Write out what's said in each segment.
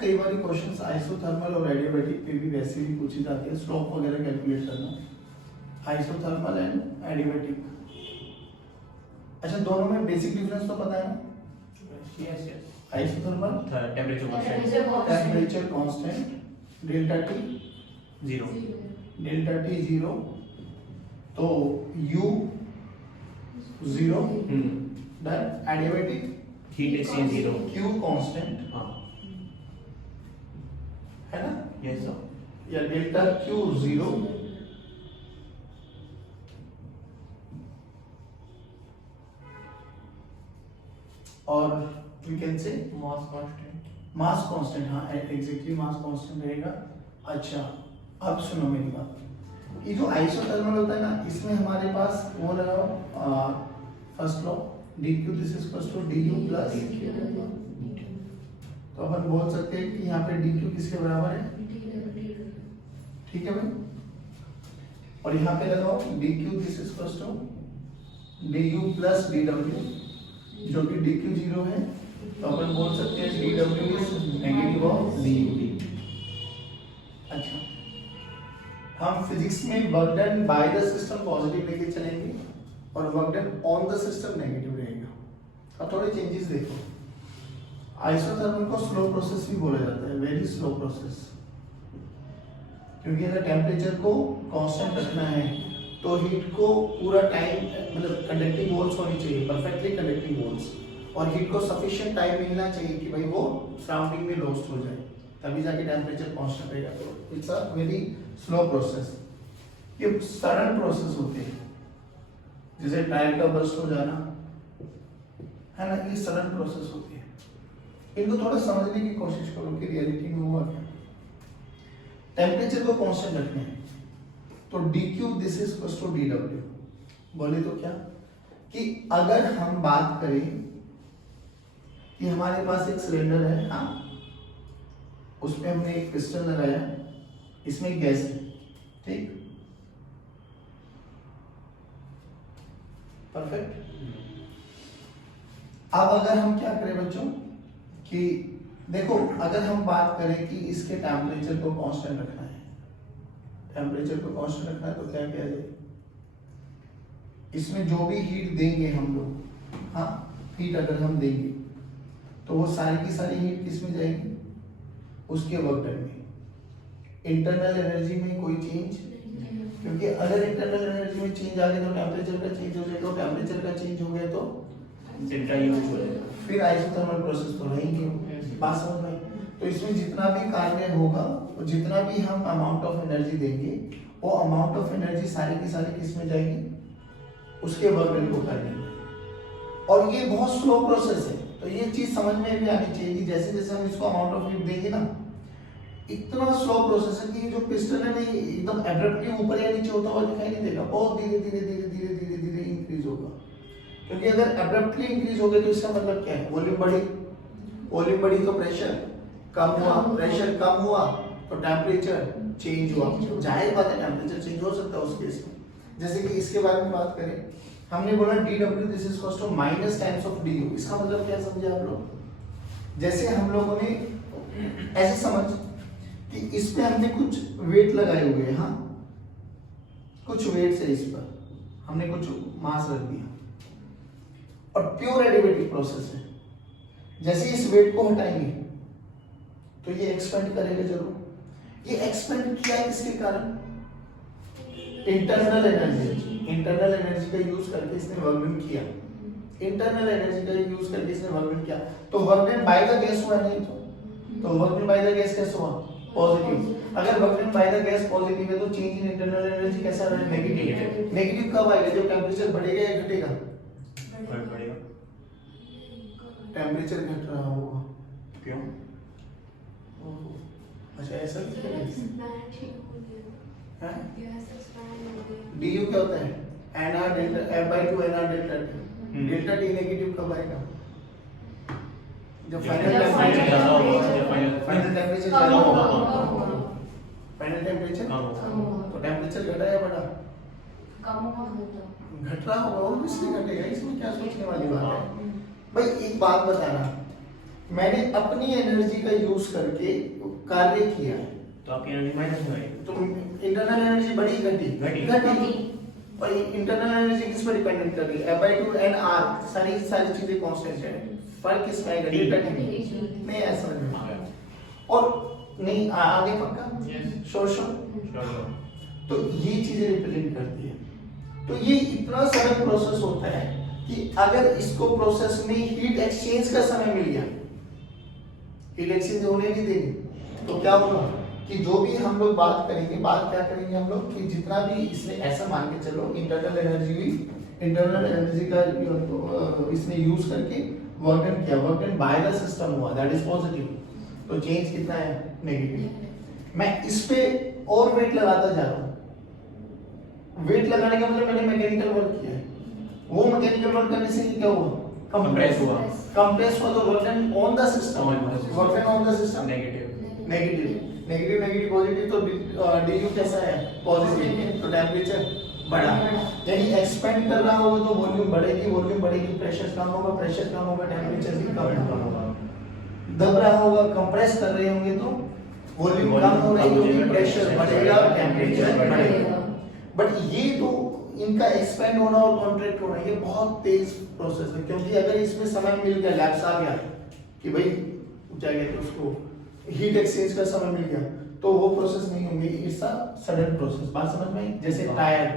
कई बार questions isothermal और adiabatic पे भी वैसे भी पूछे जाते हैं, स्लोप वगैरह कैलकुलेट करना, आइसोथर्मल एंड एडियाबैटिक। अच्छा, दोनों में बेसिक डिफरेंस तो पता है ना? Yes yes. Isothermal temperature constant, delta T 0, तो U 0, done. Adiabatic heat exchange 0, Q constant हाँ है ना, यस सर। या डेल्टा Q 0, और we can say mass constant. हाँ एग्जैक्टली मास कांस्टेंट रहेगा। अच्छा, अब सुनो मेरी बात, ये जो आइसोथर्मल होता है ना, इसमें हमारे पास वो लगाओ first law dq this is equal to du plus, तो अपन बोल सकते हैं कि यहाँ पे dq किसके बराबर है, ठीक है भाई, और यहाँ पे लगाओ dq this is equal to du plus dw, जो कि dq 0 है, तो अपन बोल सकते हैं dw is negative of du। अच्छा, हम फिजिक्स में work done by the system positive लेके चलेंगे और work done on the system negative रहेगा। अब थोड़े चेंजेस देखो, आइसोथर्मल को स्लो प्रोसेस भी बोला जाता है, वेरी स्लो प्रोसेस, क्योंकि अगर टेम्परेचर को कांस्टेंट रखना है तो हीट को पूरा टाइम, मतलब कंडक्टिंग वॉल्स होनी चाहिए, परफेक्टली कंडक्टिंग वॉल्स, और हीट को सफिशिएंट टाइम मिलना चाहिए कि भाई वो सराउंडिंग में लॉस्ट हो जाए, तभी जाके टेम्परेचर कांस्टेंट रहेगा। तो it's a very slow process. ये सडन प्रोसेस होते हैं, जैसे टायर का बर्स्ट हो जाना है ना, ये सडन प्रोसेस होती है। इनको थोड़ा समझने की कोशिश करो कि रियलिटी में हुआ क्या। टेम्परेचर को कांस्टेंट रखना है तो dq this is equal to dw, बोले तो क्या कि अगर हम बात करें कि हमारे पास एक सिलेंडर है, हाँ, उसमें हमने एक पिस्टन लगाया, इसमें गैस है, ठीक, परफेक्ट। अब अगर हम क्या करें बच्चों कि देखो, अगर हम बात करें कि इसके टेम्परेचर को कांस्टेंट रखना है, टेम्परेचर को कांस्टेंट रखना है, तो क्या किया जाए, इसमें जो भी हीट देंगे हम लोग, हाँ, हीट अगर हम देंगे तो वो सारी की सारी हीट किस में जाएगी, उसके वर्क डन में। इंटरनल एनर्जी में कोई चेंज, क्योंकि अगर इंटरनल एनर्जी में चेंज आ गया तो टेम्परेचर का चेंज हो जाएगा, टेम्परेचर का चेंज हो गया तो डेल्टा यू हो जाएगा, फिर आइसोथर्मल प्रोसेस तो रहेंगे, बात समझ में। तो इसमें जितना भी कार्य होगा, जितना भी हम अमाउंट ऑफ एनर्जी देंगे, वो अमाउंट ऑफ एनर्जी सारी की सारी किस में जाएगी, उसके वर्क डन को करने में। और ये बहुत स्लो प्रोसेस है, तो ये चीज समझ में भी आनी चाहिए कि जैसे जैसे हम इसको अमाउंट ऑफ हीट देंगे ना, इतना स्लो प्रोसेस है कि जो पिस्टन है ना, ये एकदम एब्रप्टली ऊपर या नीचे होता हुआ दिखाई नहीं देगा, बहुत धीरे धीरे धीरे धीरे धीरे धीरे इंक्रीज होगा। क्योंकि अगर एब्रप्टली इंक्रीज हो गया तो इसका मतलब क्या है, वॉल्यूम बढ़ी, वॉल्यूम बढ़ी तो प्रेशर कम हुआ, प्रेशर कम हुआ तो टेम्परेचर चेंज हुआ। जाहिर बात है टेम्परेचर चेंज हो सकता है उस केस में। जैसे कि इसके बारे में बात करें, हमने बोला dw this is equal to minus times of du। इसका मतलब क्या समझे आप लोग, जैसे हम लोगों ने ऐसे समझ कि इस पे हमने कुछ वेट लगाए हुए हैं, हाँ, कुछ वेट है इस पर, हमने कुछ मास रख दिया, और प्योर एडियाबैटिक प्रोसेस है। जैसे इस वेट को हटाएंगे तो ये एक्सपेंड करेगा जरूर। ये एक्सपेंड किया किसके कारण, इंटरनल एनर्जी, इंटरनल एनर्जी का यूज करके इसने वर्क डन किया, इंटरनल एनर्जी का यूज करके इसने वर्क डन किया, तो work done by the gas हुआ नहीं, तो work done by the gas कैसे हुआ, पॉजिटिव। अगर work done by the gas positive है तो चेंज इन इंटरनल एनर्जी कैसा रहा, नेगेटिव। नेगेटिव कब आएगा, जब टेम्परेचर बढ़ेगा या घटेगा, बढ़ेगा, टेम्परेचर घट रहा होगा, क्यों, अच्छा ऐसा भी है। du क्या होता है, nr delta f/2 nr delta t। Delta t negative कब आएगा, जब फाइनल टेम्परेचर ज्यादा होगा, फाइनल टेम्परेचर, तो टेम्परेचर घटा या बढ़ा, घट रहा होगा, और इसलिए घटेगा, इसमें क्या सोचने वाली बात है भाई। एक बात बताना, मैंने अपनी एनर्जी का यूज करके कार्य किया है, तो आपकी एनर्जी माइनस में आएगी। तो इंटरनल एनर्जी बढ़ी घटी। और इंटरनल एनर्जी किस पर डिपेंडेंट कर रही है? F/2 and R, सारी चीजें कांस्टेंट है। फर्क किस में आएगा? डेल्टा टी नहीं, ऐसा नहीं। और नहीं आगे पक्का श्योर। तो ये चीजें रिप्रेजेंट करती है। तो ये इतना सरल प्रोसेस होता है कि अगर इसको प्रोसेस में हीट एक्सचेंज का समय मिल गया, हीट एक्सचेंज होने नहीं देंगे, तो क्या होगा कि जो भी हम लोग बात क्या करेंगे हम लोग कि जितना भी इसने ऐसा मान के चलो इंटरनल एनर्जी का इसने यूज करके वर्क डन किया, work done by the system हुआ, दैट इज पॉजिटिव। तो चेंज कितना है? नेगेटिव। मैं इस पे और वेट लगाता जा रहा हूं। वेट लगाने का मतलब मैंने मैकेनिकल वर्क किया है। वो मैकेनिकल वर्क करने से क्या हुआ? कंप्रेस हुआ। तो work done on the system, negative positive. तो du कैसा है? पॉजिटिव। तो टेम्परेचर बढ़ा, यानी एक्सपेंड कर रहा होगा तो वॉल्यूम बढ़ेगी, प्रेशर कम होगा, टेम्परेचर भी कम होगा। दब रहा होगा, कंप्रेस कर रहे होंगे तो वॉल्यूम कम हो रही होगी, प्रेशर बढ़ेगा, टेम्परेचर बढ़ेगा। बट ये तो इनका एक्सपेंड होना और कॉन्ट्रैक्ट होना ये बहुत तेज प्रोसेस है, क्योंकि अगर इसमें समय मिल गया, लैप्स आ गया कि भाई क्या कहते हैं उसको, हीट एक्सचेंज का समय मिल गया, तो वो प्रोसेस नहीं होंगी। It's a sudden process. बात समझ में आई? जैसे टायर,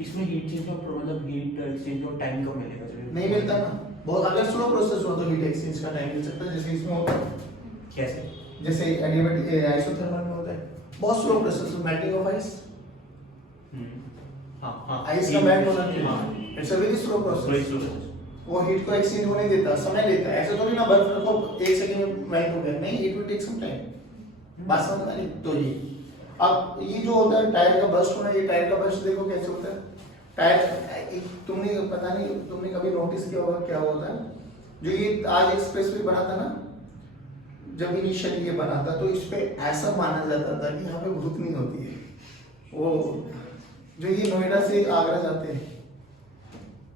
इसमें हीट चेंज का मतलब हीट एक्सचेंज का टाइम कम मिलेगा? नहीं मिलता ना। बहुत अगर स्लो प्रोसेस हो तो हीट एक्सचेंज का टाइम मिल सकता है, जैसे इसमें होता है। कैसे? जैसे एडियाबेटिक आइसोथर्मल में होता है, बहुत slow process. Melting of ice, ice का मेल्ट होना चाहिए, it's a very slow process. वो हीट को एक्सचेंज होने देता, समय लेता है। ऐसे थोड़ी ना बर्फ रखो 1 सेकंड में मेल्ट हो गया, नहीं, it will take some time. बात समझ में? तो ये अब ये जो होता है टायर का बर्स्ट होना, ये टायर का बर्स्ट देखो कैसे होता है। टायर तुमने पता नहीं तुमने कभी नोटिस किया होगा क्या होता है, जो ये आज एक्सप्रेसवे बना था ना, जब इनिशियली ये बना था तो इस पे ऐसा माना जाता था कि यहाँ पे भूतनी होती है। वो जो ये नोएडा से आगरा जाते हैं,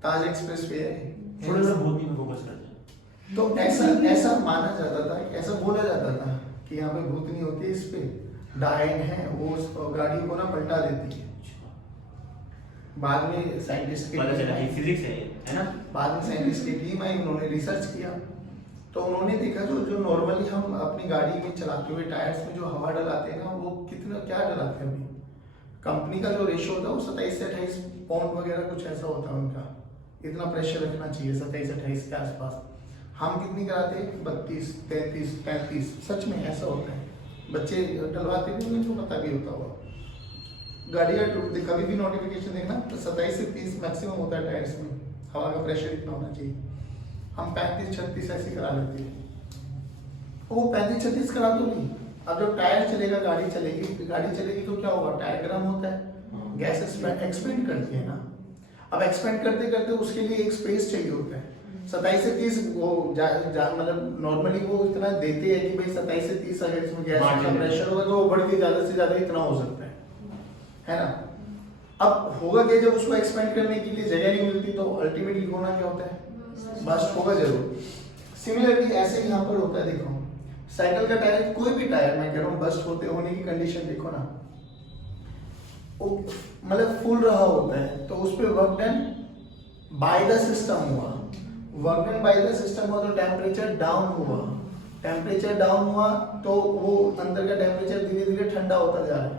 ताज एक्सप्रेसवे है, थोड़ा सा भूतनी में फोकस करते हैं। तो ऐसा माना जाता था, ऐसा बोला जाता था कि यहाँ पे भूतनी होती है, इस पे डायन है, वो उस गाड़ी को ना पलटा देती है। बाद में साइंटिस्ट के फिजिक्स है ना, बाद में साइंटिस्ट की टीम आई, उन्होंने रिसर्च किया, तो उन्होंने देखा जो नॉर्मली हम अपनी गाड़ी में चलाते हुए टायर्स में जो हवा डलाते हैं ना, वो कितना क्या डलाते हैं। अभी कंपनी का जो रेशियो होता है वो 27 से 28 पाउंड वगैरह कुछ ऐसा होता है उनका, इतना प्रेशर रखना चाहिए 27-28 के आसपास। हम कितनी कराते हैं? 32, 33, 35। सच में ऐसा होता है। बच्चे डलवाते भी उनको पता भी होता होगा। गाड़ी का कभी भी नोटिफिकेशन देखना तो 27 से 30 मैक्सिमम होता है टायर्स में, हवा का प्रेशर इतना होना चाहिए। हम 35-36 ऐसे करा लेते हैं। वो 35-36 करा दो नहीं। अब जब टायर चलेगा, गाड़ी चलेगी तो क्या होगा? टायर गर्म होता है, गैस एक्सपेंड करती है ना। अब एक्सपेंड करते करते उसके लिए एक स्पेस चाहिए होता है। 27 से 30 वो मतलब नॉर्मली वो इतना देते हैं कि भाई 27 से 30 अगर इसमें गैस का प्रेशर होगा तो वो बढ़ के ज्यादा से ज्यादा इतना हो सकता है ना। अब होगा क्या, जब उसको एक्सपेंड करने के लिए जगह नहीं मिलती तो अल्टीमेटली होना क्या होता है? बस्ट होगा जरूर। सिमिलरली ऐसे यहाँ पर होता है। देखो साइकिल का टायर, कोई भी टायर मैं कह रहा हूँ, बस्ट होने की कंडीशन देखो ना, मतलब फुल रहा होता है तो उस पर work done by the system हुआ, तो टेम्परेचर डाउन हुआ तो वो अंदर का टेम्परेचर धीरे धीरे ठंडा होता जा रहा है।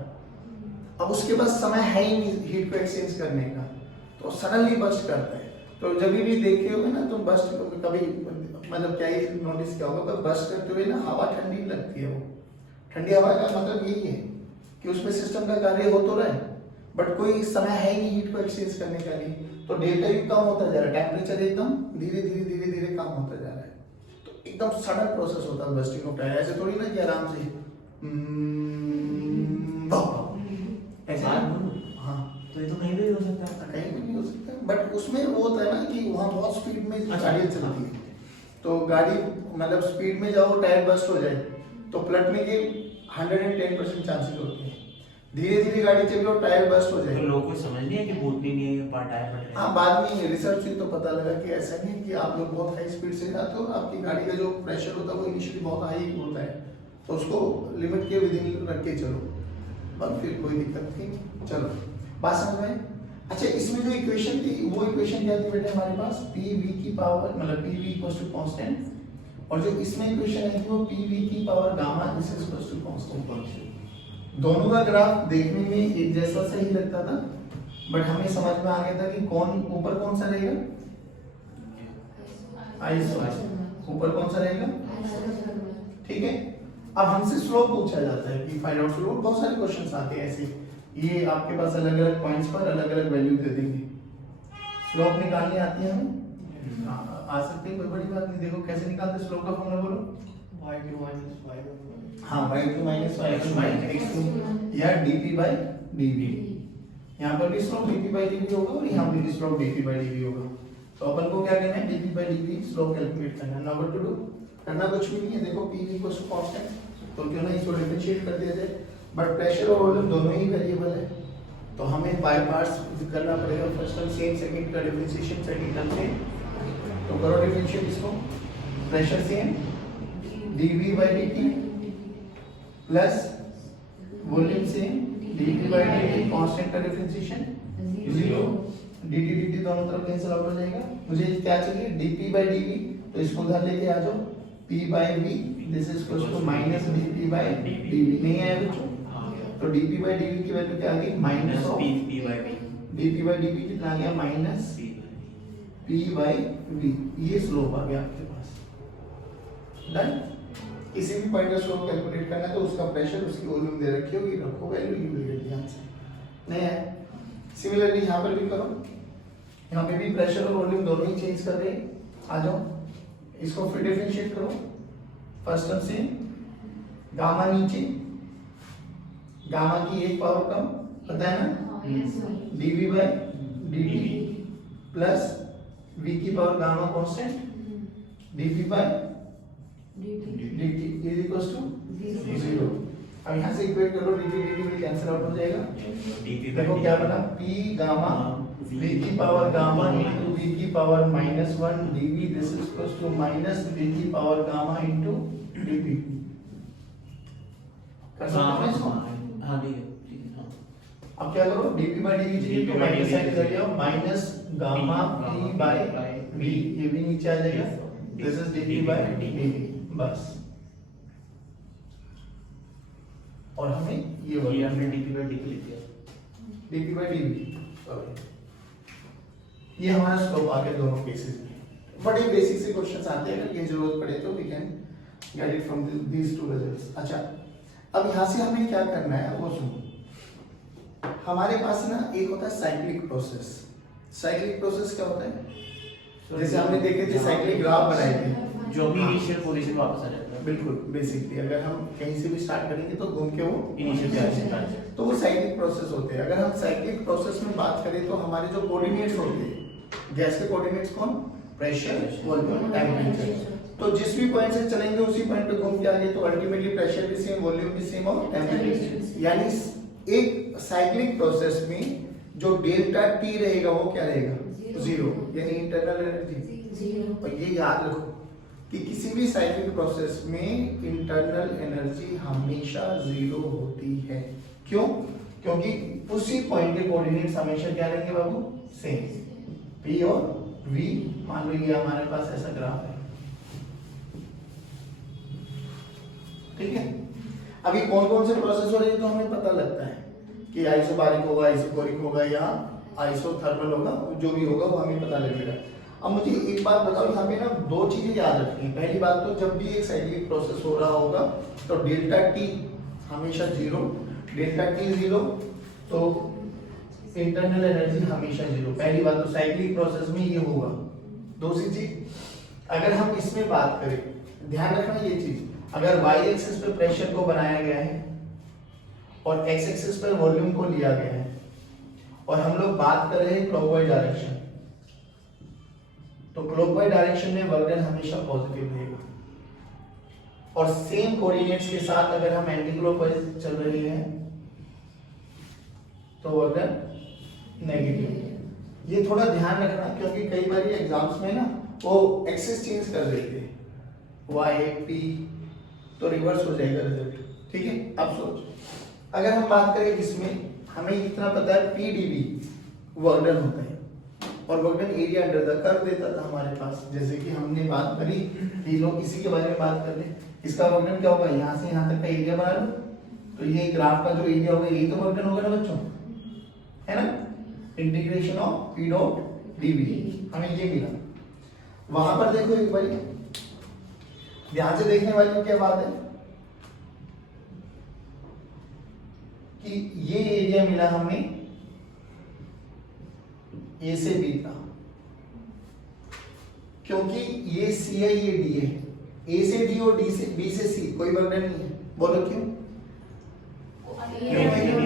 अब उसके पास समय है ही नहीं हीट को एक्सचेंज करने का, तो सडनली बस्ट करता है। तो जब भी देखे होगे ना, तो बस्ट कभी मतलब क्या ही नोटिस किया होगा, पर बस्ट करते हुए ना हवा ठंडी लगती है। वो ठंडी हवा का मतलब यही है कि उसमें सिस्टम का कार्य हो तो रहा है, बट कोई समय है ही नहीं हीट को एक्सचेंज करने का लिए, तो डेल्टा यू कम होता जा रहा है, टेम्परेचर एकदम धीरे धीरे कम होता जा रहा है। तो एकदम सडन प्रोसेस होता है बस्टिंग ऑफ टायर। ऐसे थोड़ी ना कि आराम से ऐसे। हाँ, तो ये तो कहीं भी हो सकता है। कहीं भी नहीं हो सकता, बट उसमें वो होता है ना कि वहाँ बहुत स्पीड में गाड़ी चलती है, तो गाड़ी मतलब स्पीड में जाओ, टायर बस्ट हो जाए तो पलटने के 110% चांसेस होते हैं। धीरे धीरे गाड़ी चली और टायर बस्ट हो तो जाएगा। लोगों को समझ नहीं है कि भूतनी नहीं है, ये पार्ट टायर बट हाँ, बाद में रिसर्च से तो पता लगा कि ऐसा नहीं है कि आप लोग बहुत हाई स्पीड से जाते हो, आपकी गाड़ी का जो प्रेशर होता है वो इनिशियली बहुत हाई होता है, तो उसको लिमिट के विद इन रख के चलो, बस फिर कोई दिक्कत नहीं। चलो बात समझ में आई? अच्छा, इसमें जो इक्वेशन थी वो इक्वेशन क्या थी बेटे हमारे पास, पी वी की पावर मतलब P V equals to constant, और जो इसमें इक्वेशन आई थी वो पी वी की power gamma this is equals to constant. दोनों का ग्राफ देखने में एक जैसा सही लगता था, बट हमें समझ में आ गया था कि कौन ऊपर कौन सा रहेगा, आइसो, ऊपर कौन सा रहेगा, ठीक है। अब हमसे स्लोप पूछा जाता है कि फाइंड आउट स्लोप, बहुत सारे क्वेश्चंस आते हैं ऐसे, ये आपके पास अलग अलग पॉइंट्स पर अलग अलग वैल्यू दे देंगे, स्लोप निकालनी आती है हमें, आ सकते हैं, कोई बड़ी बात नहीं। देखो कैसे निकालते स्लोप का फॉर्मूला बोलो, y2 minus y1 हाँ y2 minus x2 या dp by dv, यहाँ पर भी स्लोप dp by dv होगा और यहाँ पर भी स्लोप dp by dv होगा। तो अपन को क्या करना है, dp by dv slope calculate करना है। नाउ व्हाट टू डू, करना कुछ भी नहीं है, देखो p इक्वल्स टू कांस्टेंट, तो क्यों ना इसको डिफरेंशिएट कर दिया जाए, बट प्रेशर और वॉल्यूम दोनों ही वेरिएबल है, तो हमें बाय पार्ट्स करना पड़ेगा। फर्स्ट टर्म सेम, सेकंड का डिफरेंशिएशन सेकंड टर्म से, तो करो डिफरेंशिएट इसको, pressure same dv by dt plus volume same dv by dt, constant का डिफरेंशिएशन 0, dt dt दोनों तरफ कैंसिल आउट हो जाएगा। मुझे क्या चाहिए, dp by dv, तो इसको उधर लेके आ जाओ, p by v this is equals to minus dp by dv, नहीं आया बच्चों, तो dp by dv की वैल्यू क्या आ गई, minus p by v, dp by dv कितना आ गया, माइनस p by v, ये स्लोप आ गया आपके पास। डन, किसी भी पॉइंट का स्लोप कैलकुलेट करना है तो उसका प्रेशर, उसकी वॉल्यूम दे रखी होगी, रखो value, you will get the answer. नहीं है, सिमिलरली यहाँ पर भी करो, यहाँ पे भी प्रेशर और वॉल्यूम दोनों ही चेंज कर रहे हैं, आ जाओ इसको फिर डिफरेंशिएट करो। फर्स्ट टर्म से गामा नीचे, गामा की एक पावर कम, पता है ना, dv by dt plus v की power gamma constant dv by dt is equals to 0। अब यहाँ से इक्वेट करो, dt dt भी कैंसिल आउट हो जाएगा, देखो क्या बना, p गामा v की पावर गामा into v की power -1 dv this is equals to minus v की पावर गामा into dp। कर सकते हैं इसको, हाँ ठीक है हाँ। अब क्या करो, dp by dv चाहिए तो माइनस साइन इधर ले आओ, minus gamma p by v, ये भी नीचे आ जाएगा, this is dp by dv, बस। और हमें ये हमने dp by dt लिख दिया, dp by dv, सॉरी, ये हमारा स्लोप आ गया दोनों केसेस में। बट ये बेसिक से क्वेश्चंस आते हैं, अगर कहीं जरूरत पड़े तो we can get it from these two results. अच्छा, अब यहाँ से हमें क्या करना है वो सुनो। हमारे पास ना एक होता है साइक्लिक प्रोसेस। साइक्लिक प्रोसेस क्या होता है, जैसे हमने देखे थे साइक्लिक ग्राफ बनाए थे, जो भी इनिशियल पोजीशन वापस आ जाता है, बिल्कुल बेसिकली अगर हम कहीं से भी स्टार्ट करेंगे तो घूम के वो इनिशियल पोजीशन आ जाए, तो वो साइक्लिक प्रोसेस होते हैं। अगर हम साइक्लिक प्रोसेस में बात करें तो हमारे जो कोऑर्डिनेट्स होते हैं, गैस के कोऑर्डिनेट्स कौन, प्रेशर, वॉल्यूम, टेम्परेचर, तो जिस भी पॉइंट से चलेंगे उसी पॉइंट पे घूम के आगे, तो अल्टीमेटली प्रेशर भी सेम, वॉल्यूम भी सेम और टेम्परेचर, यानी एक साइक्लिक प्रोसेस में जो डेल्टा टी रहेगा वो क्या रहेगा, 0, यानी इंटरनल एनर्जी। और ये याद रखो कि किसी भी साइक्लिक प्रोसेस में इंटरनल एनर्जी हमेशा 0 होती है। क्यों, क्योंकि उसी पॉइंट के कोऑर्डिनेट्स हमेशा क्या रहेंगे बाबू, सेम, P और V। मान लो ये हमारे पास ऐसा ग्राफ है, ठीक है। अभी कौन कौन से प्रोसेस हो रहे हैं तो हमें पता लगता है कि आइसोबारिक होगा, आइसोकोरिक होगा या आइसोथर्मल होगा, जो भी होगा वो हमें पता लगेगा। अब मुझे एक बात बताओ, यहाँ पे ना 2 चीजें याद रखनी है। पहली बात तो जब भी एक साइक्लिक प्रोसेस हो रहा होगा तो डेल्टा टी हमेशा 0, डेल्टा टी 0 तो इंटरनल एनर्जी हमेशा 0। पहली बात तो साइक्लिक प्रोसेस में ये होगा। दूसरी चीज, अगर हम इसमें बात करें, ध्यान रखना ये चीज, अगर y एक्सिस पे प्रेशर को बनाया गया है और x एक्सिस पर वॉल्यूम को लिया गया है और हम लोग बात कर रहे हैं क्लॉकवाइज डायरेक्शन, तो क्लॉकवाइज डायरेक्शन में वर्क डन हमेशा पॉजिटिव रहेगा। और सेम कोऑर्डिनेट्स के साथ अगर हम एंटी क्लॉकवाइज चल रहे हैं तो वर्क डन नेगेटिव। ये थोड़ा ध्यान रखना क्योंकि कई बार एग्जाम्स में ना वो एक्सेस चेंज कर देते हैं, वाई पी, तो रिवर्स हो जाएगा रिजल्ट। ठीक है, अब सोच, अगर हम बात करें इसमें, हमें इतना पता है P D V work done होता है और work done area under the curve देता था हमारे पास, जैसे कि हमने बात करी कि लोग इसी के बारे में बात कर ले। इसका वर्क डन क्या होगा, यहाँ से यहाँ तक का एरिया बना लो, तो ये ग्राफ का जो एरिया होगा यही तो वर्क डन होगा ना बच्चों, है ना। Integration of P dot dV हमें ये मिला। वहां पर देखो एक बार ध्यान से देखने वाली क्या बात है कि ये एरिया मिला हमें ए से बी का, क्योंकि ये सी है ये डी है, ए से डी और डी से बी से सी कोई वर्क डन नहीं है। बोलो क्यों?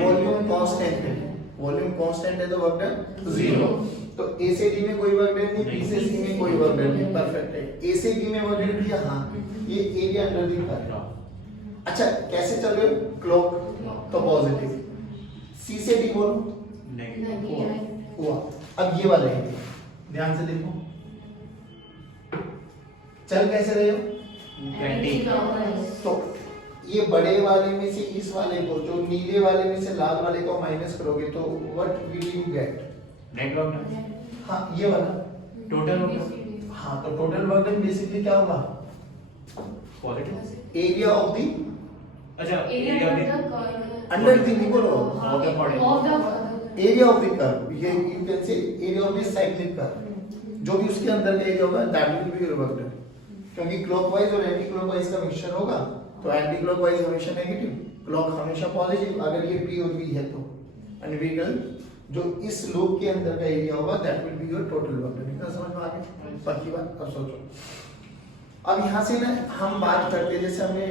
वॉल्यूम कांस्टेंट है, वॉल्यूम कांस्टेंट है तो वर्क डन जीरो। तो ए से डी में कोई वर्क डन नहीं, बी से सी में कोई वर्क डन नहीं, परफेक्ट है। ए से बी में वर्क डन किया, हाँ ये एरिया अंडर दी कर्व। अच्छा कैसे चल रहे हो? क्लॉक तो पॉजिटिव, सी से डी बोलो नेगेटिव हुआ। अब ये वाला एरिया ध्यान से देखो, चल कैसे रहे हो? तो ये बड़े वाले में से इस वाले को, जो नीले वाले में से लाल वाले को माइनस करोगे तो what will you get? Net work done. हाँ ये वाला टोटल वर्क डन। हाँ तो टोटल वर्क डन बेसिकली क्या होगा? पॉजिटिव एरिया ऑफ द, अच्छा area of the under the, नहीं बोलो of the area of the curve, ये you can say area of the cyclic curve, जो भी उसके अंदर का एरिया होगा that will be your work done. क्योंकि क्लॉकवाइज और एंटी क्लॉकवाइज का मिक्सचर होगा तो एंटी क्लॉकवाइज हमेशा नेगेटिव, क्लॉक हमेशा पॉजिटिव, अगर ये पी और बी है तो। एंड वी विल जो इस लूप के अंदर का एरिया होगा that will be your total work done. इतना समझ में आ गया? पक्की बात। अब सोचो, अब यहाँ से ना हम बात करते हैं, जैसे हमने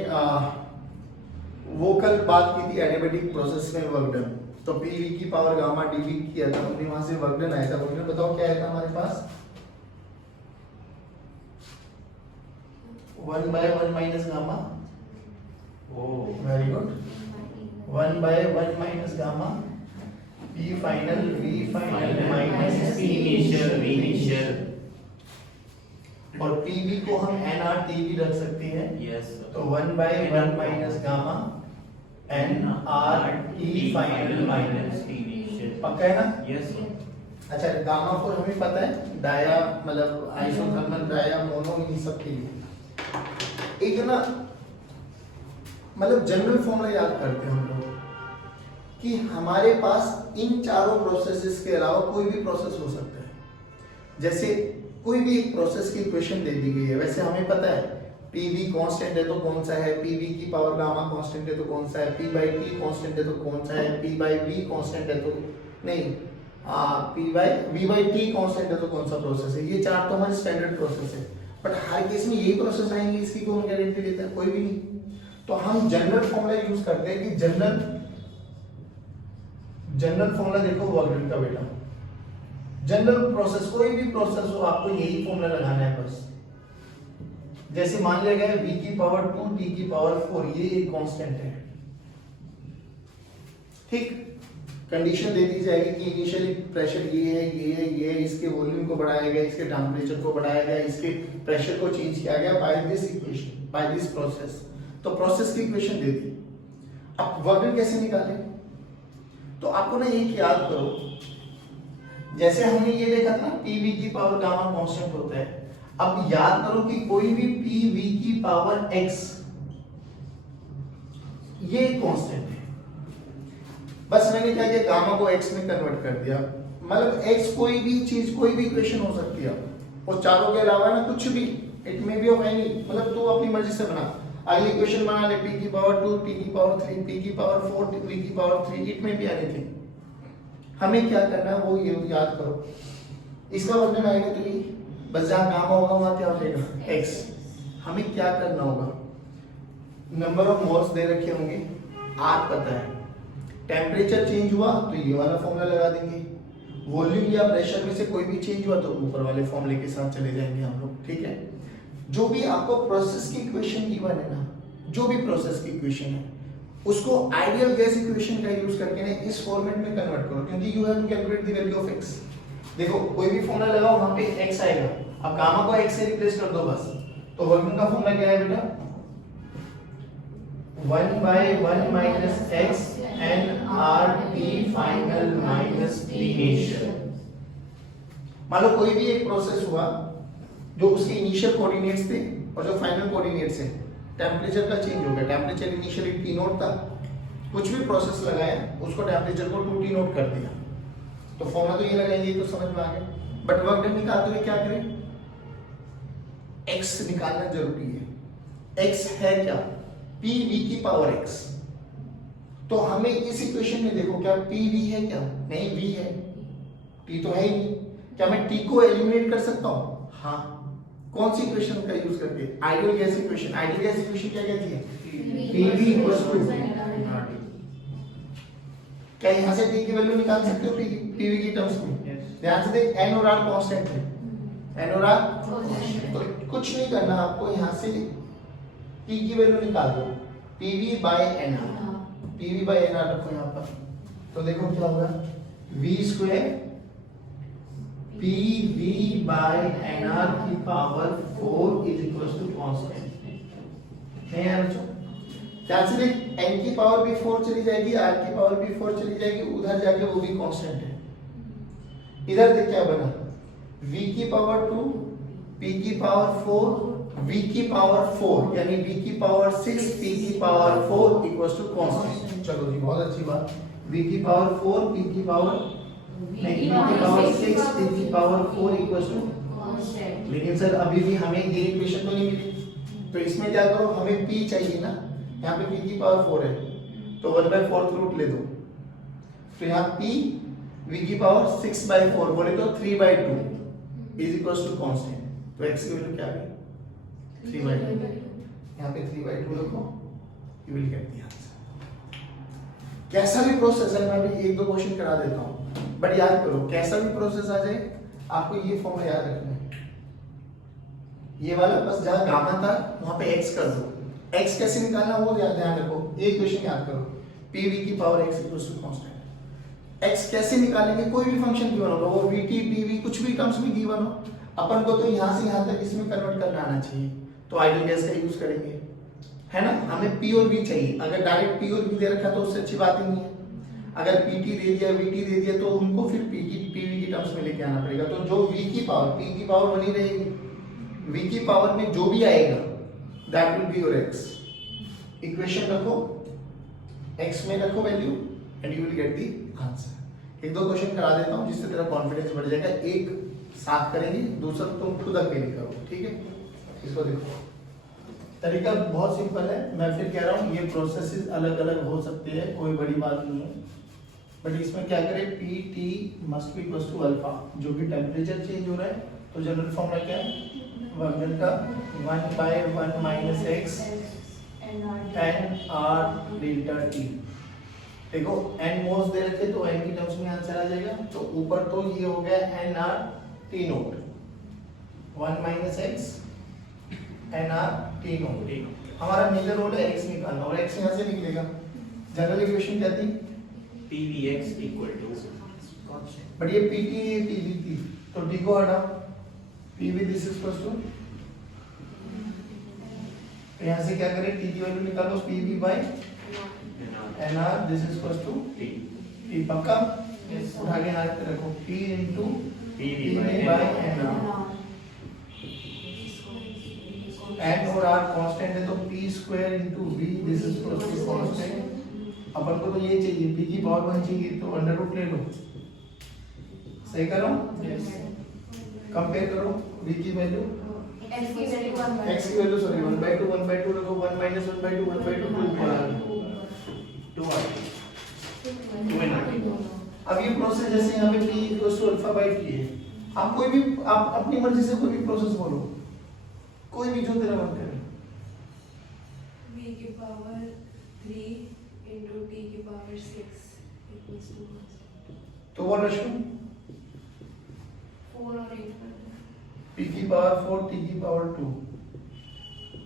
वो कल बात की थी एडियाबेटिक प्रोसेस में वर्क डन, तो पीवी की पावर गामा डीवी किया था हमने, वहां से वर्क डन आया था। वर्क डन बताओ क्या आया था हमारे पास? 1/1 minus gamma. Oh very good. 1/1 minus gamma P final V final minus P initial, और पीवी को हम एनआरटी भी रख सकते हैं। यस तो 1/1 minus gamma NRT final minus P initial, पक्का है ना? यस। अच्छा गामा 4 हमें पता है, डाया मतलब आइसोथर्मल डाया मोनो इन सब के लिए एक ना मतलब जनरल फॉर्मूला याद करते हैं हम लोग कि हमारे पास इन चारों प्रोसेसेस के अलावा कोई भी प्रोसेस हो सकता है। जैसे कोई भी एक प्रोसेस की इक्वेशन दे दी गई है, वैसे हमें पता है पीवी कांस्टेंट है तो कौन सा है, पीवी की पावर गामा कांस्टेंट है तो कौन सा है, पी बाई टी कांस्टेंट है तो कौन सा है, पी बाई वी कांस्टेंट है तो नहीं, P by V by T constant है तो कौन सा प्रोसेस है। ये चार तो हमारे स्टैंडर्ड प्रोसेस है, बट हर केस में यही प्रोसेस आएंगे इसकी कौन गारंटी देता है? कोई भी नहीं। तो हम जनरल फॉर्मूला यूज करते हैं कि जनरल फॉर्मूला देखो वर्क डन का बेटा, जनरल प्रोसेस कोई भी प्रोसेस हो आपको यही फॉर्मूला लगाना है बस। जैसे मान लिया गया v की पावर 2 t की पावर 4, ये एक कांस्टेंट है, ठीक। कंडीशन दे दी जाएगी कि इनिशियली प्रेशर ये है ये है ये है, इसके वॉल्यूम को बढ़ाया गया, इसके टेम्परेचर को बढ़ाया गया, इसके प्रेशर को चेंज किया गया by this equation, by this process. तो प्रोसेस की इक्वेशन दे दी। अब वर्क डन कैसे निकालें? तो आपको ना एक याद करो, जैसे हमने ये देखा था पीवी की पावर गामा कांस्टेंट होता है। अब याद करो कि कोई भी पीवी की पावर एक्स ये कांस्टेंट है, बस मैंने क्या किया गामा को एक्स में कन्वर्ट कर दिया। मतलब एक्स कोई भी चीज कोई भी इक्वेशन हो सकती है, और चारों के अलावा ना कुछ भी, it may be of any, मतलब तू अपनी मर्जी से बना। अगली इक्वेशन बना ले p की पावर 2 t की पावर 3 p की पावर 4 v की power 3, it may be anything. हमें क्या करना है वो ये याद करो, इसका वर्क डन आएगा तो ये बस जहां गामा होगा वहां क्या हो जाएगा x। हमें क्या करना होगा, नंबर ऑफ मोल्स दे रखे होंगे, R पता है, टेम्परेचर चेंज हुआ तो ये वाला फॉर्मूला लगा देंगे, वॉल्यूम या प्रेशर में से कोई भी चेंज हुआ तो ऊपर वाले फॉर्मूले के साथ चले जाएंगे हम लोग, ठीक है। जो भी आपको प्रोसेस की इक्वेशन गिवन है ना, जो भी प्रोसेस की इक्वेशन है उसको आइडियल गैस इक्वेशन का यूज करके ना इस फॉर्मेट में कन्वर्ट करो, क्योंकि you have to calculate the value of x। देखो कोई भी फॉर्मूला लगाओ वहां पे x आएगा, अब गामा को x से रिप्लेस कर दो बस। तो वर्किंग का फॉर्मूला क्या है बेटा, 1/1 minus x nRT final minus T initial। मान लो कोई भी एक प्रोसेस हुआ जो उसके इनिशियल कोऑर्डिनेट्स थे और जो फाइनल कोऑर्डिनेट्स है, टेम्परेचर का चेंज हो गया, टेम्परेचर इनिशियली T नोट था, कुछ भी प्रोसेस लगाया उसको टेम्परेचर को 2T नोट कर दिया, तो फॉर्मूला तो ये लगाएंगे, तो समझ में आ गया। बट वर्क डन निकालते हुए क्या करें, x निकालना जरूरी है। x है क्या, pv की पावर x। तो हमें इस इक्वेशन में देखो क्या pv है क्या, नहीं v है, t तो है ही नहीं। क्या मैं t को एलिमिनेट कर सकता हूं, हाँ। कौन सी इक्वेशन का यूज करके, ideal gas equation. Ideal gas equation क्या कहती है, pv इक्वल्स टू, क्या यहां से t की वैल्यू निकाल सकते हो pv की टर्म्स में। ध्यान से देख, n और r कांस्टेंट है, n और r तो कुछ नहीं करना आपको, यहां से p की वैल्यू निकाल दो, pv by nr, pv by nr रखो यहां पर। तो देखो क्या होगा, v square pv by nr की power 4 is equals to constant है यार बच्चों। ध्यान से देख, n की पावर भी 4 चली जाएगी, r की पावर भी 4 चली जाएगी, उधर जाके वो भी कांस्टेंट है। इधर देख क्या बना, v की पावर 2, p की पावर 4, v की पावर 4 यानी v की पावर 6, p की पावर 4 इक्वल्स टू कांस्टेंट। चलो जी बहुत अच्छी बात, v की पावर 4, p की पावर नहीं, v की पावर 6, p की पावर 4 इक्वल्स टू कांस्टेंट। लेकिन सर अभी भी हमें ये इक्वेशन तो नहीं मिली, तो इसमें क्या करो, हमें p चाहिए ना, यहाँ पे p की पावर 4 है तो 1/4 रूट ले दो, तो यहाँ p v की पावर 6/4 बोले तो 3/2 इज इक्वल्स टू कांस्टेंट। तो x की वैल्यू क्या आ गई, 3/2। यहाँ पे 3/2 रखो, you will get the answer. कैसा भी प्रोसेस है, मैं अभी एक दो क्वेश्चन करा देता हूँ, बट याद करो कैसा भी प्रोसेस आ जाए आपको ये फॉर्मूला याद रखना है, ये वाला बस जहाँ गामा था वहाँ पे x कर दो। x कैसे निकालना वो ध्यान रखो, एक क्वेश्चन याद करो, pv की power x equals to constant. x कैसे निकालेंगे, कोई भी फंक्शन गिवन होगा, वो vt pv कुछ भी टर्म्स में गिवन हो, अपन को तो यहाँ से यहाँ तक इसमें कन्वर्ट करना आना चाहिए, तो आइडियल गैस का यूज करेंगे, है ना। हमें p और v चाहिए, अगर डायरेक्ट p और v दे रखा तो उससे अच्छी बात ही नहीं है। अगर pt दे दिया vt दे दिया तो उनको फिर pv की टर्म्स में लेके आना पड़ेगा, तो जो v की पावर, p की पावर बनी रहेगी, v की पावर में जो भी आएगा that will be your x। Equation रखो, x में रखो value and you will get the answer. एक दो क्वेश्चन करा देता हूं जिससे तेरा कॉन्फिडेंस बढ़ जाएगा, एक साथ करेंगे, दूसरा तुम खुद अकेले करो, ठीक है। इसको देखो, तरीका बहुत सिंपल है, मैं फिर कह रहा हूँ ये प्रोसेसेस अलग अलग हो सकते हैं, कोई बड़ी बात नहीं है, बट इसमें क्या करें, P T must be equals to alpha, जो भी टेम्परेचर चेंज हो रहा है, तो जनरल फॉर्मूला क्या है, वर्क डन का 1/1 minus x nr delta t। देखो n मोल्स दे रखे तो n की टर्म्स में आंसर आ जाएगा, तो ऊपर तो ये हो गया nr t note, 1 minus x nr t note. हमारा मेजर रोल है x निकालना, और x यहाँ से निकलेगा, जनरल इक्वेशन क्या थी, pvx इक्वल टू, बट ये pt ये tv थी, तो t को हटा, pv this is equals to, तो यहाँ से क्या करें, t की वैल्यू निकालो, pv by nr this is equals to t पक्का, उठा के हाथ पे रखो, p into pv by nr, n और r कांस्टेंट है तो p square into v this is equals to constant. अपन को तो ये चाहिए, p की पावर 1 चाहिए, तो अंडर रूट ले लो, सही करो, कंपेयर करो v की वैल्यू, x की वैल्यू सॉरी 1/2 1/2 रखो, 1 minus 1/2 1/2 2 आ गई, 2 अब ये प्रोसेस जैसे यहाँ पे p equals to alpha by t है, आप कोई भी, आप अपनी मर्जी से कोई भी प्रोसेस बोलो, कोई भी जो तेरा मन करे, v की पावर 3 into t की पावर 6 equals to तो वो रेशियो 4 और 8 p की पावर 4 t की पावर 2,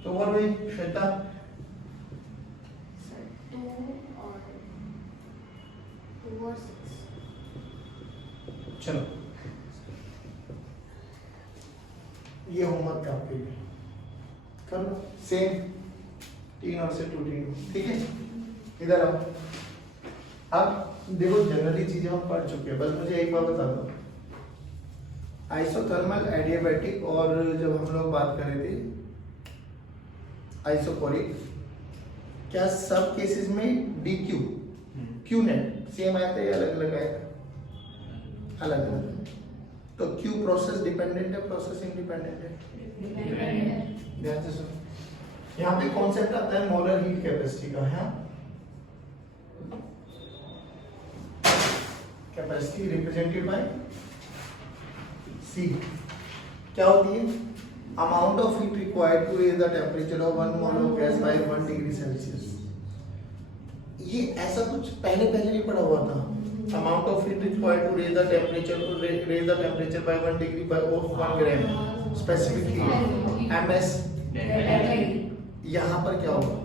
तो वो भाई श्वेता 2 और 6। चलो ये होमवर्क आपके लिए कर लो सेम 3 और से 2 3, ठीक है। इधर आओ। अब देखो जनरली चीजें हम पढ़ चुके हैं, बस मुझे एक बार बता दो, आइसोथर्मल एडियाबैटिक और जब हम लोग बात कर रहे थे आइसोकोरिक, क्या सब केसेस में D Q Q net same आया था या अलग अलग आया था? अलग अलग। तो क्यू प्रोसेस डिपेंडेंट है, प्रोसेस इंडिपेंडेंट है? ध्यान से सुनो, यहाँ पे कॉन्सेप्ट आता है मोलर हीट कैपेसिटी का है। कैपेसिटी रिप्रेजेंटेड बाय सी क्या होती है? Amount of heat required to raise the temperature of 1 mole of gas by 1 degree Celsius. ये ऐसा कुछ पहले नहीं पढ़ा हुआ था। Amount of heat required to raise the temperature by 1 degree by 1 gram specific heat MS. यहाँ पर क्या होगा?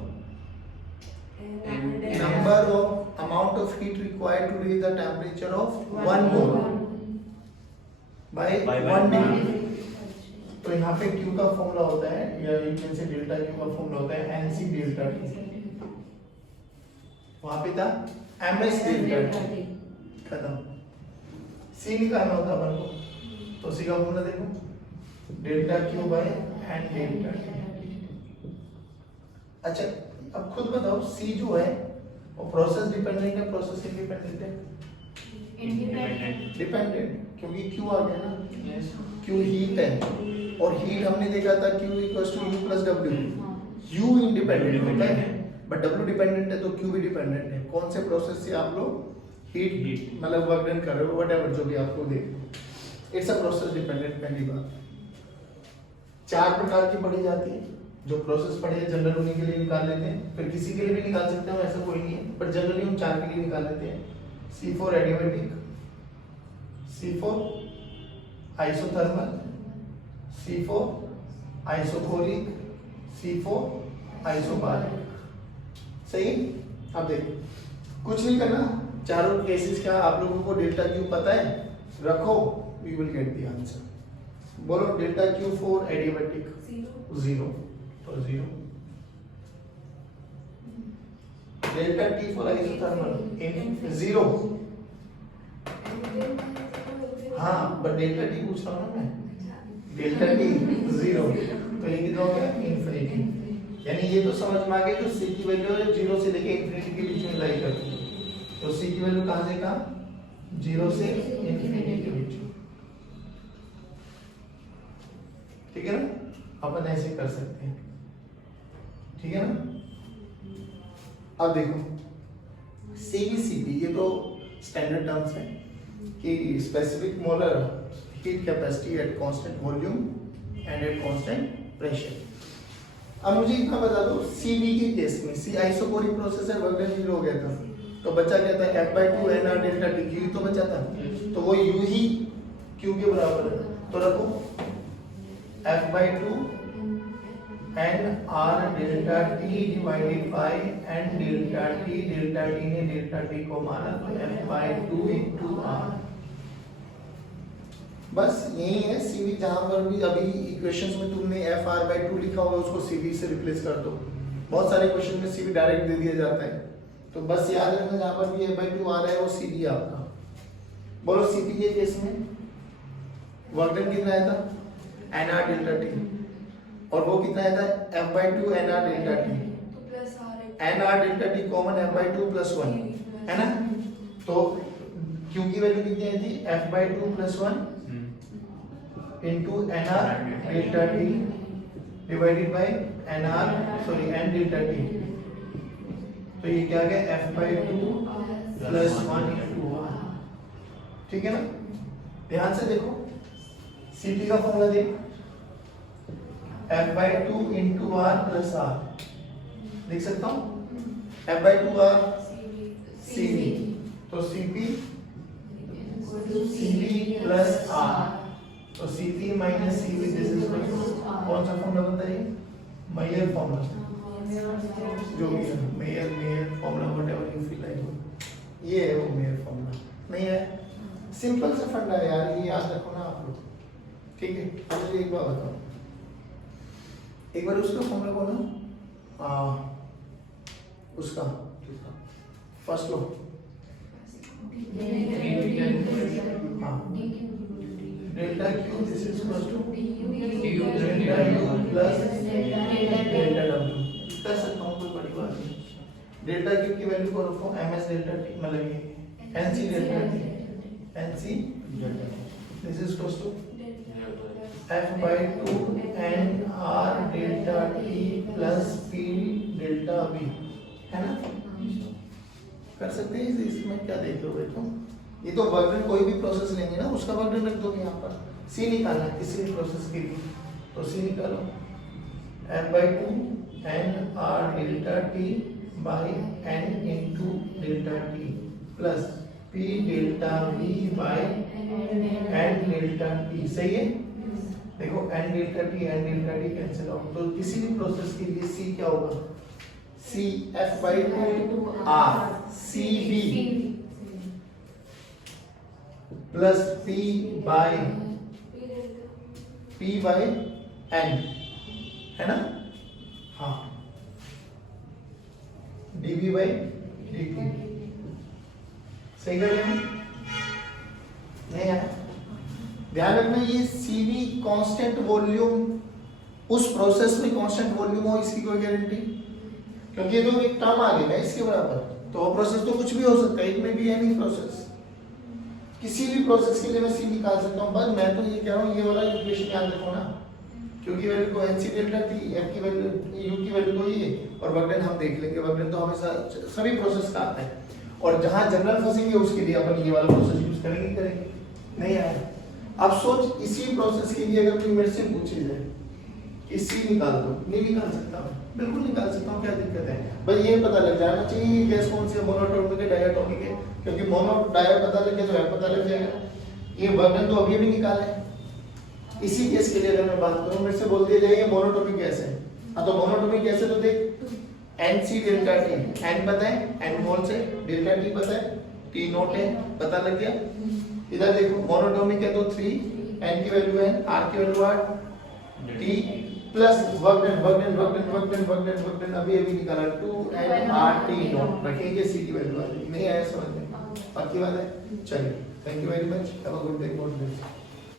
Number of amount of heat required to raise the temperature of 1 mole by 1 degree. तो यहाँ पे Q का फॉर्मूला होता है, या यू कैन से डेल्टा Q का फॉर्मूला होता है NC डेल्टा T। वहां पे था MS डेल्टा T, खत्म। C निकालना होता अपन को, तो C का फॉर्मूला देखो delta Q by N delta T। अच्छा अब खुद बताओ C जो है वो प्रोसेस डिपेंडेंट है, प्रोसेस इंडिपेंडेंट है? डिपेंडेंट, क्योंकि Q आ गया ना। Q हीट है और हीट हमने देखा था Q इक्वल्स टू U प्लस W। U इंडिपेंडेंट होता है बट W डिपेंडेंट है, तो Q भी डिपेंडेंट है। कौन से प्रोसेस से आप लोग हीट मतलब वर्क डन कर रहे हो, व्हाटएवर जो भी आपको दे, इट्स अ प्रोसेस डिपेंडेंट। पहली बात 4 प्रकार की पढ़ी जाती है, जो प्रोसेस पढ़े हैं जनरल उन्हीं के लिए निकाल लेते हैं, फिर किसी के लिए भी निकाल सकते हैं, ऐसा कोई नहीं है, बट जनरली हम 4 के लिए निकाल लेते हैं। C4 adiabatic, C4 isothermal, C4 isochoric, C4 isobaric. सही? अब देखो कुछ नहीं करना, चारों केसेस का आप लोगों को डेल्टा Q पता है, रखो, we will get the answer. बोलो डेल्टा Q फॉर एडियाबैटिक 0, तो 0। Delta T for isothermal in 0। हाँ बट डेल्टा T पूछ रहा हूँ ना मैं, डेल्टा T 0, तो ये कितना हो गया? इनफिनिटी। यानी ये तो समझ में आ गया जो C की वैल्यू है 0 से लेके इनफिनिटी के बीच में लाई करती है, तो C की वैल्यू कहाँ से कहाँ? 0 से इनफिनिटी के बीच में। ठीक है ना? अपन ऐसे कर सकते हैं, ठीक है ना? अब देखो CVCP, ये तो स्टैंडर्ड टर्म्स है कि specific molar heat capacity at constant volume and at constant pressure. अब मुझे इतना बता दो, CV के केस में C आइसोकोरिक प्रोसेस है, वर्क डन 0 हो गया था, तो बचा क्या था? F/2 NR delta T, Q तो बचा था, तो वो U ही Q के बराबर है, तो रखो F/2 NR delta T divided by N delta T। Delta T ने डेल्टा T को माना, तो F/2 into R। बस यही है CV। जहां पर भी अभी इक्वेशंस में तुमने FR/2 लिखा होगा उसको CV से रिप्लेस कर दो। बहुत सारे क्वेश्चन में CV डायरेक्ट दे दिया जाता है, तो बस याद रखना जहां पर भी F/2 आ रहा है वो CV आपका। बोलो CP के केस में वर्क डन कितना आया था? NR डेल्टा T, और वो कितना आया था? F/2 NR delta T। तो plus R NR delta T common F/2 + 1 है ना, तो Q की वैल्यू कितनी आई थी? F/2 + 1 into NR delta T divided by N delta T, तो ये क्या आ गया? F/2 + 1 into R। ठीक है ना? ध्यान से देखो CP का फॉर्मूला देख, F/2 into R + R लिख सकता हूँ, F/2 R CV, तो CP + R, तो CP - CV दिस इज कौन सा फॉर्मूला बताइए? Mayor formula. जो भी है mayor formula whatever you feel like, ये है वो मेयर फॉर्मूला। नहीं है, सिंपल सा फंडा है यार, ये याद रखो ना आप लोग, ठीक है। अब मुझे एक बार बताओ, एक बार उसका फॉर्मूला बोलो, उसका फर्स्ट लो, हाँ, delta Q this is equal to delta U plus delta W. कर सकता हूँ, कोई बड़ी बात नहीं। डेल्टा क्यू की वैल्यू को रखो एमएस डेल्टा टी, मतलब ये NC delta T, NC this is equal to f by 2 n r delta t plus p delta v, है ना? कर सकते हैं। इसमें क्या देख रहे हो तुम, ये तो वर्क डन, कोई भी प्रोसेस लेंगे ना उसका वर्क डन रख दोगे यहाँ पर। c निकालना है किसी भी प्रोसेस के लिए, तो c निकालो f by 2 n r delta t by n into delta t plus p delta v by n delta t, सही है? देखो n delta t cancel out, तो किसी भी प्रोसेस के लिए c क्या होगा, c f by 2 r c v plus p by n, है ना? हाँ, dv by dt, सही कर रहे हैं? नहीं है? ध्यान रखना, ये CV कांस्टेंट वॉल्यूम, उस प्रोसेस में कांस्टेंट वॉल्यूम हो इसकी कोई गारंटी, क्योंकि ये तो एक टर्म आ गया इसके बराबर, तो वो प्रोसेस तो कुछ भी हो सकता है, इट में भी एनी प्रोसेस, किसी भी प्रोसेस के लिए मैं C निकाल सकता हूँ। बस मैं तो ये कह रहा हूँ, ये वाला इक्वेशन याद रखो ना, क्योंकि वैल्यू को NC डेल्टा T, F की वैल्यू, U की वैल्यू तो ये, और वर्क डन हम देख लेंगे, वर्क डन तो हमेशा सभी प्रोसेस का आता है, और जहाँ जनरल फंसेंगे उसके लिए अपन ये वाला प्रोसेस यूज करेंगे। नहीं आया? अब सोच, इसी प्रोसेस के लिए अगर कोई मेरे से पूछे जाए कि C निकाल दो, नहीं निकाल सकता मैं, बिल्कुल निकाल सकता हूँ, क्या दिक्कत है? भाई ये पता लग जाना चाहिए गैस कौन सी है, मोनोटोनिक है डायटोनिक है, क्योंकि मोनो डाय पता लग गया तो है पता लग जाएगा। ये वर्क डन तो अभी भी निकाला है। इसी केस के लिए अगर मैं बात करूँ, मेरे से बोल दिया जाएगा मोनोटोनिक गैस है, हाँ तो मोनोटोनिक गैस है तो देख NC डेल्टा T, N पता है, N मोल्स है, डेल्टा T पता है, T नोट है, पता लग गया। इधर देखो मोनोटोनिक है तो 3, N की वैल्यू है, R की value 8, T plus work done अभी निकाला 2nRT नोट, रखेंगे C की वैल्यू आ जाएगी। नहीं आया समझ में? पक्की बात है? चलिए, thank you very much, have a good day, God bless.